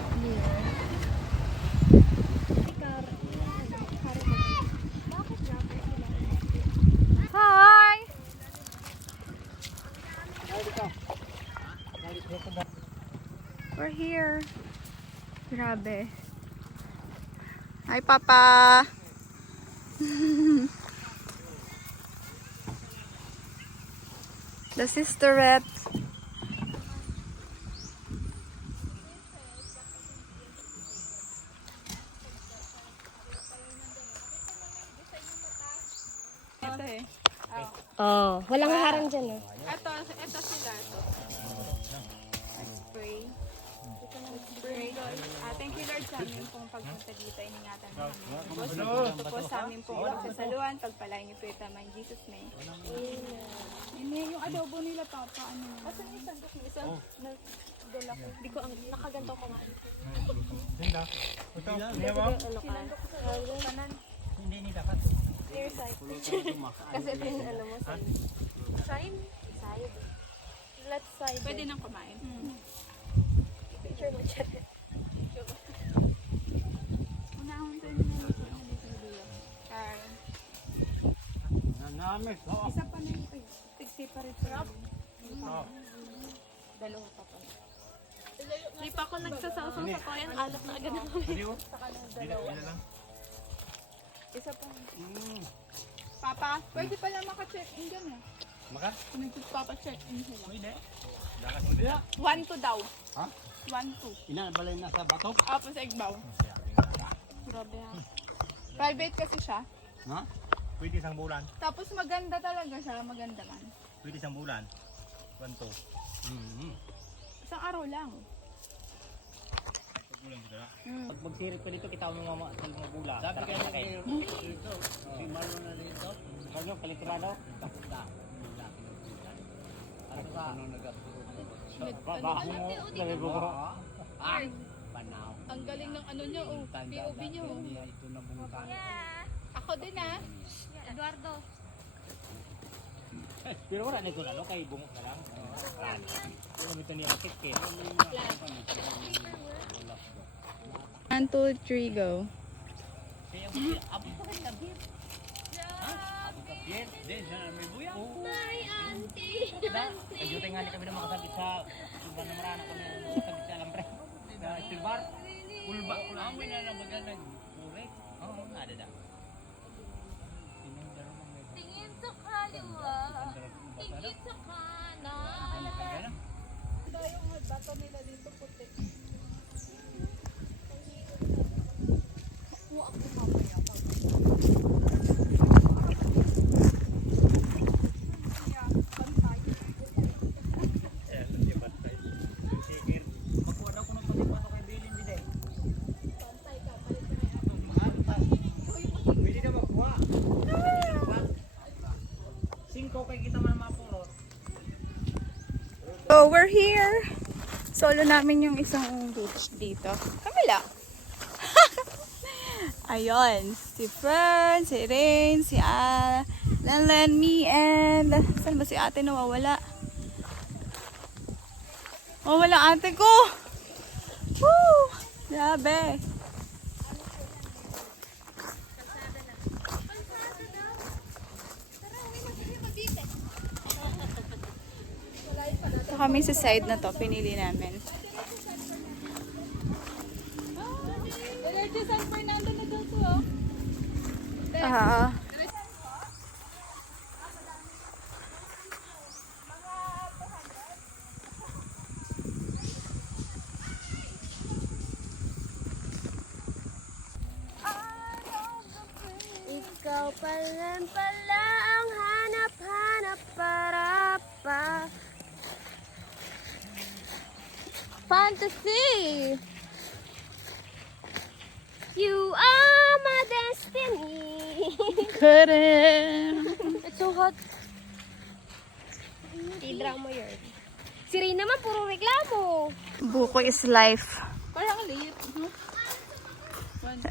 clear. Hi! We're here. Grabe. Hi, Papa! The sisterette. Ito eh. Oh, walang harang dyan, oh. Ito sila. Pray. Pray. Thank you Lord sa amin pong pagpunta dito. Iningatan mo kami. Ito po sa amin pong pagsasaluhan. Pagpalain niyo po ito in Jesus' name. Yung adobo nila papa. Asan yung sandok niyo? Isa? Hindi ko, nakaganto ko nga. Hindi ni dapat. Clear sight. Kasi ito yung ano mo, sign. Sign? Side. Left side. Pwede nang kumain. Picture mo dyan. Unahon tayo na Nanamis. Oo. isa pa na yung tig-separate sa Dalawa pa pa. Hindi pa ako nagsasawsaw sa koyan. Alak na agad ako. Isa pa. Papa, pwede pala maka-check-in dyan eh. Maka? Kung nagpapa-check-in sila. Pwede. 1-2 daw. Ha? 1-2. Inabalay na sa bato. Apo sa Igbaw. Grabe ha. Private kasi siya. Ha? Pwede isang bulan. Tapos maganda talaga siya. Maganda man. Pwede isang bulan. 1, 2. Isang araw lang. Bulan kita na. Pag magsirip ka dito, kita mo mama sa mga bulan. Sabi ka na kayo dito. Si Marlon na dito. Kanya, kalikurado. Takta. Ano sa ano babaho mo. Nalibo ko. Ah, panaw. Ang galing ng ano nyo. POV nyo. Ito na bungkan. Ako din ah. Eduardo. Pero wala na ito lalo, kay bungok na lang. Ano ito niya rakit eh. 1, 2, 3, go. Kaya abot pa rin kabir. Ha? Abot kabir. Then, may buya. Hi, auntie. Kajutin nga ni kami na makasabit sa iba na marana kami makasabit sa alambre. Sa silbar. Kulba. Amoy na nabagal na purek. Oo, ada da. Tingin sa kaliwa. Tingin sa kanan. Yung bato nila dito puti. Magkuha daw ko ng pagpato kay Bilin Biday. Pwede na magkuha. 5 kay kita man mapulot. So, we're here. Solo namin yung isang beach dito. Kamila. Ayun. Si Fern, si Rain, si Lalan, me, and... Saan ba si ate nawawala? Wala ate ko! Woo! Grabe. Ito kami sa side na to, pinili namin. San Fernando na daw to, oh. Ikaw pala ang hanap-hanap para pa. Fantasy! You are my destiny. Couldn't. It's so hot. T-drama yun. Si Ray naman, puro reklamo. Buko is life. Parang liit. 1, 2, 3.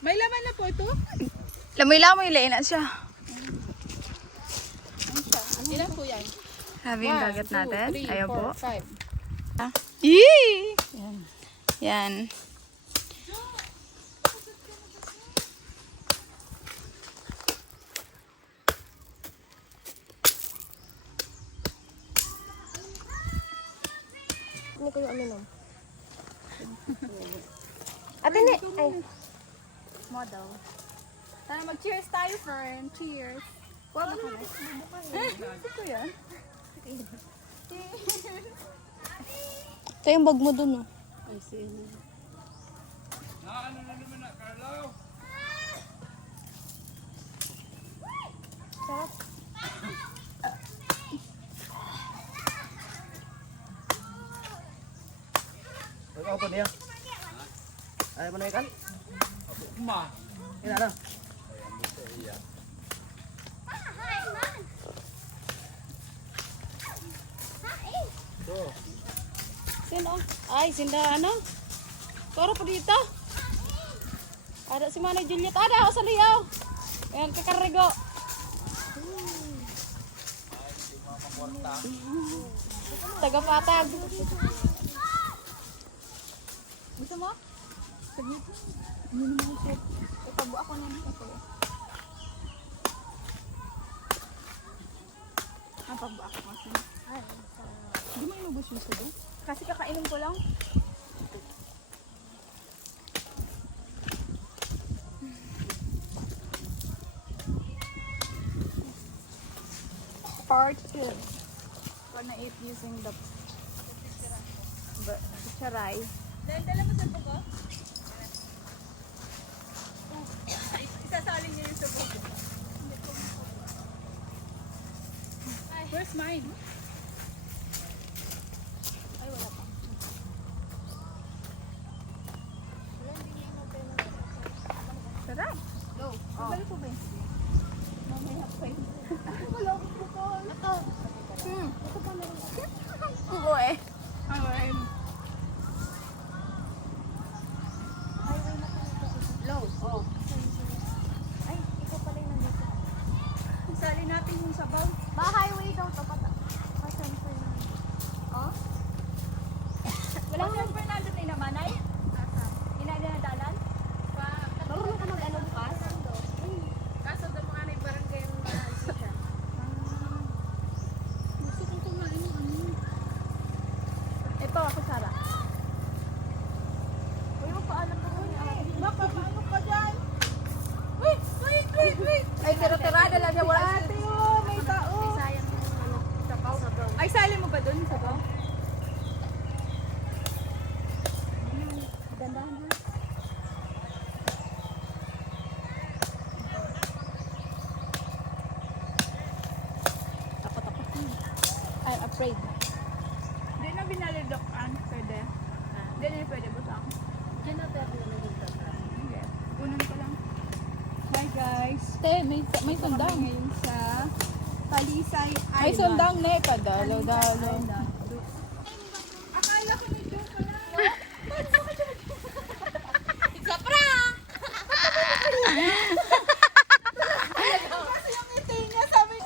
May laman na po ito? Lamoy-lamoy, lain siya. Ilan po yan? Sabi yung dagat natin. Ayaw po. 5. Yee! Yan. Hindi ko yung aminom. Ate ne! Ay. Model. Tara, mag-cheers tayo, friend. Cheers. Wala ka na. Ito yan. Ito yung bag mo dun, oh. Ay, sige. Sarap. Ikaw pa niya. Ayaw mo na ikan? Ma. Ina na. Sino? Ay, sinda ano? Toro po dito. Ada si Manay Juliet. Ada ako sa liyaw. Ayan, kakarego. Tagapatag. Gusto mo? Saglit. Hindi naman ako. Itago ako na nito ko. Pagbo ako kasi. Hindi mo inubos yung sabi? Kasi kakainom ko lang. Part 2. Gonna eat using the charay. Dala mo sa buko? Isasalin niyo yung sa buko. Where's mine? Ay, wala pa. Sarap. Go. Balik ko ba yun? Mamaya pa yun. Wala akong buko. Ito. Ito pa meron ako. Oo eh. Ay, Low. Oh. Ay, ikaw pala yung nandito. isali natin yung sabaw. Ba, highway daw to. Pasan pa yun. Oh? Wala ko yung Fernando ni naman ay? Inada na dalan? Marunong ka mag-ano bukas? Kaso daw mga na yung barangay yung siya. Gusto ko kumain yung ano. Ito ako, Sarah. Uy, magpaalam ka muna. Baka paano ka dyan? Wait! Ay, tira-tirada lang niya. Wala ate, oh, may tao. Sayang yung ano, sabaw. Ay, sali mo ba dun? Sabaw? Gandahan ha. Takot-takot na. I'm afraid. Hindi na binalidokan. Pwede. Hindi na pwede. Busang. Diyan na pero nandito. Hindi. Unan ko lang. Hi guys. Te, may sundang. Ngayon sa Talisay Island. May sundang na eh, padalo-dalo. Akala ko may joke ka lang. Kasi yung ngiti niya sabi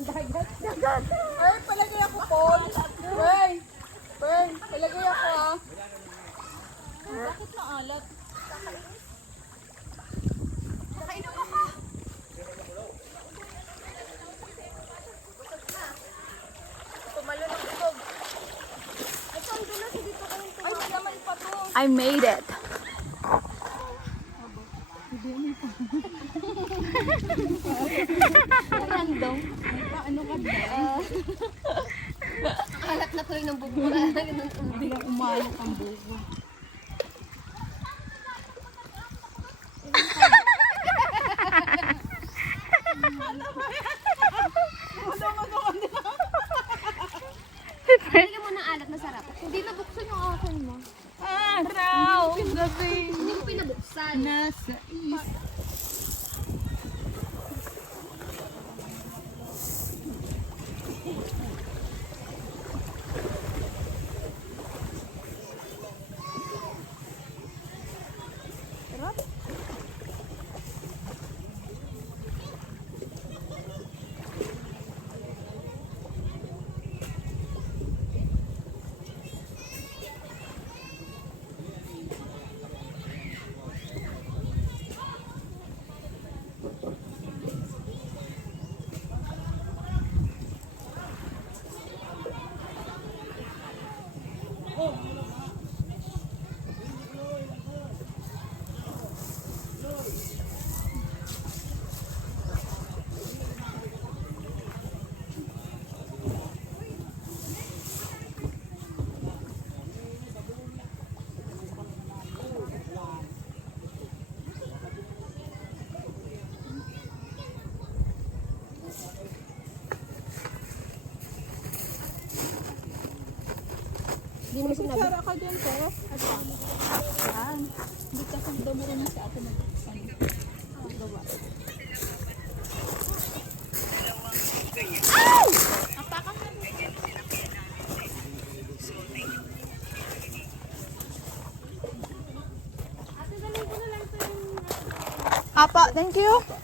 Ay, palagay ako, Paul. Pern, Pern, palagay ako ah. Bakit maalat? Nakainom ako. Tumalo ng bubog. Ito, ang dulas. Dito kayong tumalo. Ay, naman pa to. I made it. Random. Ano ka ba? Kalat na tuloy ng bubo. Ganun Biglang umalok ang bugo. Bigyan mo ng alat na sarap. Hindi nabuksan yung akin mo. Araw! Gabi! Hindi ko pinabuksan. Nasa is. Hindi naman sinabi. Sara ka dyan, te. Hindi ka kang daw marunong sa atin mag-buksan. Gawa. Apa, thank you.